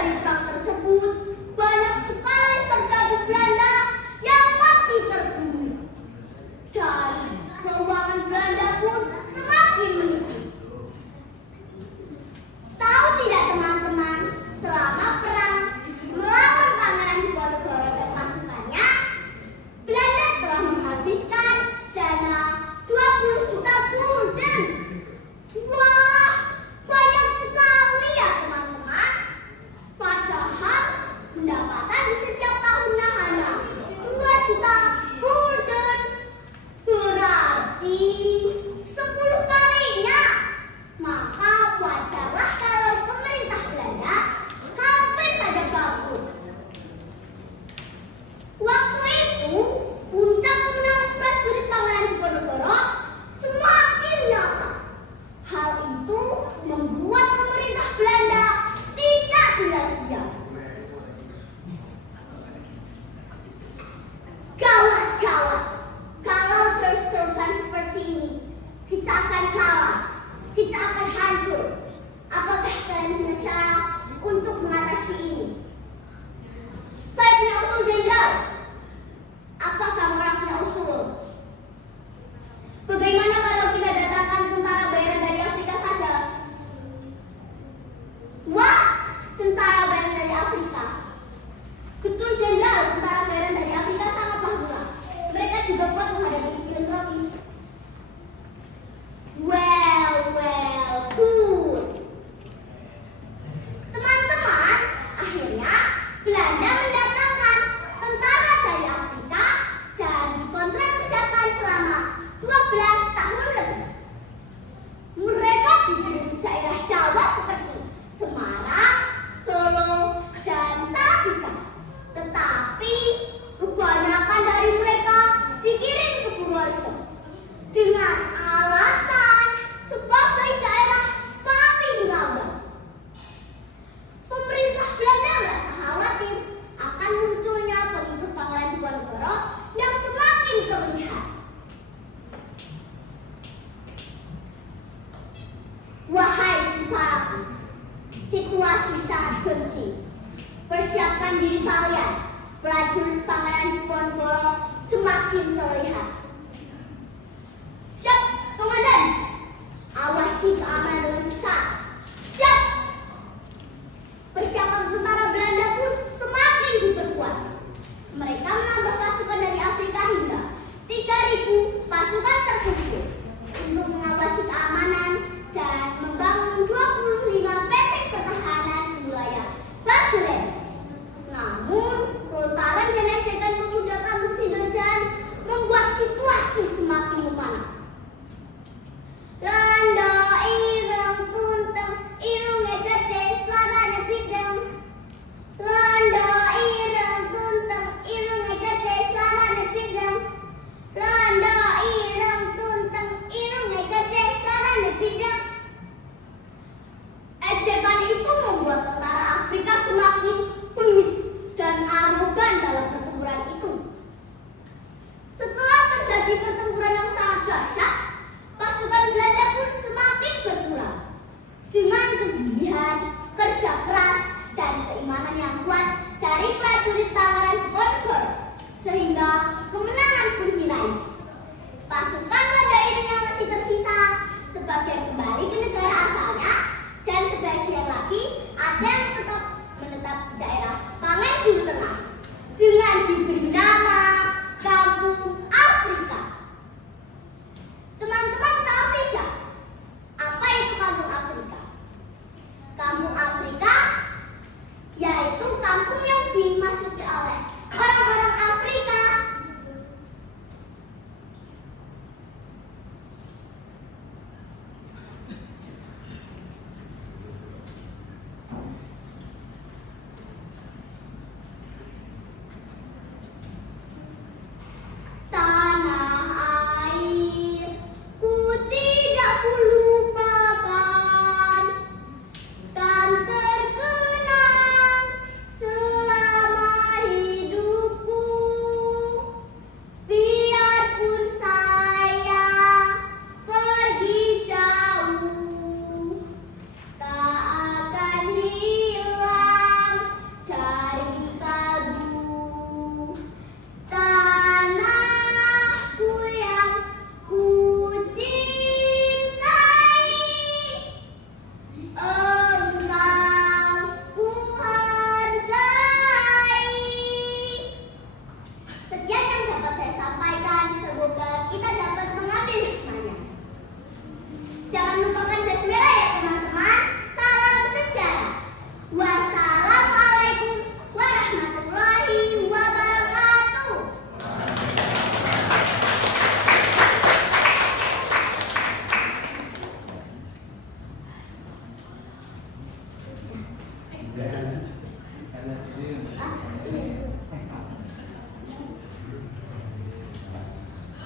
dari perang tersebut, banyak sekali serdadu Belanda yang mati terbunuh. Dan keuangan Belanda pun semakin menipis. Tahu tidak teman-teman, selama perang melawan Pangeran Diponegoro dan pasukannya, Belanda telah menghabiskan dana 20 juta gulden. Wah, banyak sekali ya teman-teman. Padahal pendapatan di setiap tahunnya hanya 2 juta gulden. Berarti 10 kalinya. Maka wajarlah kalau pemerintah Belanda hampir saja bangkrut. Waktu itu, puncak kemenangan prajurit Pangeran Diponegoro semakin nyata. Hal itu membuat pemerintah Belanda tidak tinggal diam. Gawat-gawat, kalau terus-terusan seperti ini, kita akan kalah, kita akan hancur. Apakah kalian punya cara untuk mengatasi ini? Saya punya usul, Jenderal. Apakah orang punya usul? Bagaimana kalau kita datangkan tentara bayaran dari Afrika saja? Wah, tentara bayaran dari Afrika. Betul, Jenderal, tentara bayaran dari Afrika sangatlah murah. Mereka juga kuat menghadapi iklim tropis. Well, good. Teman-teman, akhirnya Belanda mendatangkan tentara dari Afrika dan dikontrak kerjakan selama 12 tahun lebih. Mereka dikirim ke daerah Jawa seperti Semarang, Solo, dan Salatiga. Tetapi kebanyakan dari mereka dikirim ke Purworejo dengan alasan sebagai daerah paling rawan. Pemerintah Belanda merasa khawatir akan munculnya pengikut Pangeran Diponegoro yang semakin terlihat. Wahai tentaraku, situasi sangat genting. Persiapkan diri kalian, prajurit Pangeran Diponegoro semakin terlihat. Siap, Komandan. Awasi keamanan dengan ketat. Siap. Persiapan tentara Belanda pun semakin diperkuat. Mereka menambah pasukan dari Afrika hingga 3.000 pasukan terkumpul untuk mengawasi keamanan dan membangun 25 benteng pertahanan di wilayah Bagelen. Namun, lontaran dan ejekan pemuda kampung Sidoarjo membuat situasi semakin memanas. Londo ireng tunteng, irunge gede, suaranya bideng. Londo ireng tunteng, irunge gede, suaranya bideng. Londo ireng tunteng, irunge gede, suaranya bideng. Ejekan itu membuat tentara Afrika semakin bengis dan arogan dalam pertempuran itu. Setelah terjadi pertempuran yang sangat dahsyat, pasukan Belanda pun semakin berkurang. Dengan kegigihan, kerja keras, dan keimanan yang kuat dari prajurit Pangeran Diponegoro, sehingga kemenangan pun diraih. Pasukan Mandarin yang masih tersisa sebagian kembali ke negara asalnya, dan sebagian lagi ada yang tetap menetap di daerah Pamenjur Tengah dengan diberi nama Kampung Afrika. Teman-teman tahu tidak apa itu Kampung Afrika? Kampung Afrika yaitu kampung yang dimasuki oleh orang-orang Afrika.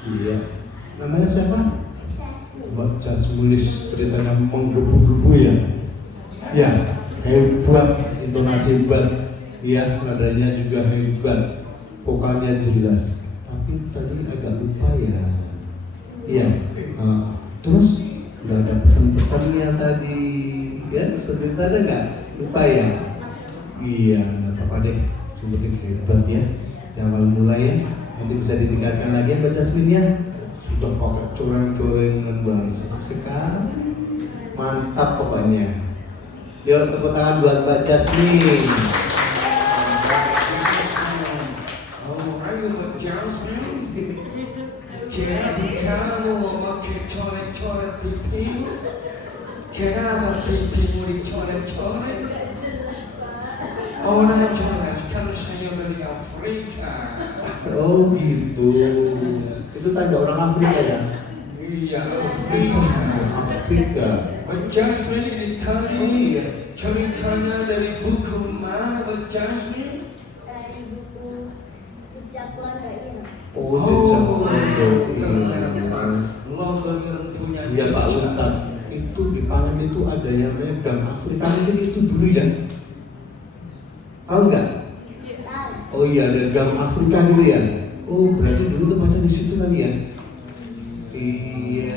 Iya. Namanya siapa? Jasmine. Mbak Jasmulis, ceritanya menggebu-gebu ya. Ya, hebat, intonasi hebat. Ya, nadanya juga hebat. Vokalnya jelas. Tapi tadi agak lupa ya. Iya. Terus nggak ada pesan-pesannya tadi. Ya, sebentar ada nggak? Lupa ya. Iya, nggak apa-apa deh. Yang penting hebat ya. Yang awal mulai ya. Nanti bisa ditingkatkan lagi ya Mbak Jasmine ya. Sudah pakai coreng-corengan bahasa sekali. Mantap pokoknya. Yuk tepuk tangan buat Mbak Jasmine. Oh, ayo Mbak Jasmine. Jadi kamu pakai coret-coret pipimu? Kenapa pipimu dicoret-coret? Orang jelas kalau saya dari Afrika. Oh gitu. Itu tanda orang Afrika ya? Iya, Afrika. Afrika. Mbak Jasmine ditanya. Oh iya. Ceritanya dari buku mana Mbak Jasmine? Dari buku Jejak Keluarga Ira. Oh, jejak keluarga. London yang punya Iya Pak Ustad. Itu di Pangan itu ada yang namanya Gang Afrika itu dulu ya? Tahu nggak? Tahu. Oh iya ada Gang Afrika gitu ya? Oh berarti dulu tempatnya di situ kali ya? Iya.